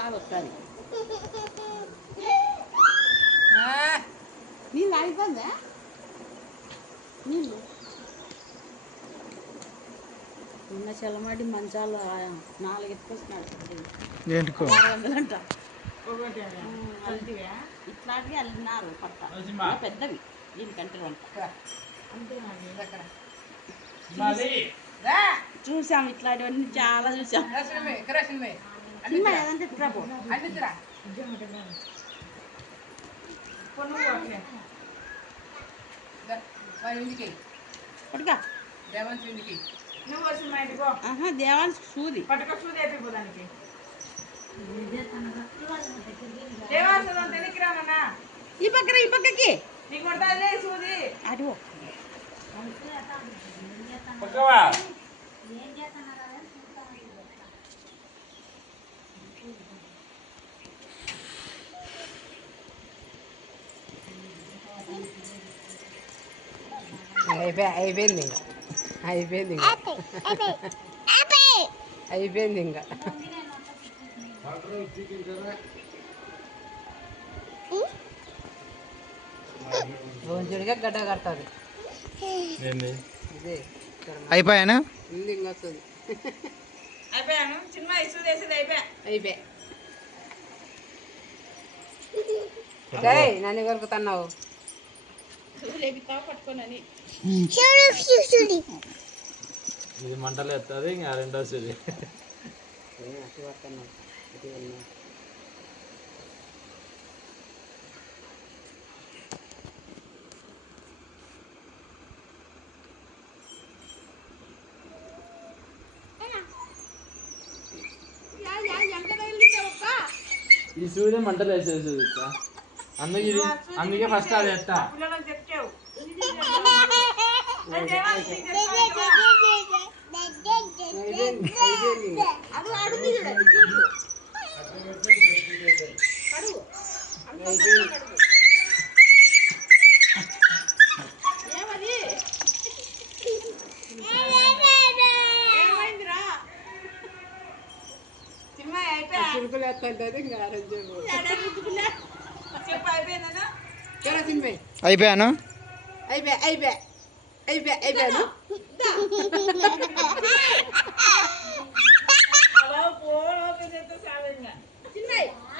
లాగా వస్తుంది నీళ్ళు ఆగిపోయిందా నీళ్ళు ఉన్న చల్లమాటి మంచాలు 4 ఎత్తుకొస్తున్నాడు అంట ఇట్లాంటివి అల్లినారు పట్ట పెద్దవి దీనికంటే వంట చూసాం ఇట్లాంటివన్నీ చాలా చూసాం సినిమా ఏదంటే తిరాపో పట్టుగా దేవాన్స్ సూది ఈ పక్కకి అటు అయిపోయింది ఇంకా అయిపోయింది ఇంకా రోజుడిగా గడ్డ కడుతుంది అయిపోయాను ఇంకొస్తుంది అయిపోయాను సినిమా ఇష్యూ చేసేది అయిపోయా నన్ను కొరుకుతున్నావు పట్టుకోనని ఇది మంటలు ఎత్తది ఇంకా రెండోసారి ఈ సూర్యుడు మంటలు వేసేది అందుకే ఫస్ట్ అది ఎత్తా అయిపోయాను అయిపోయాను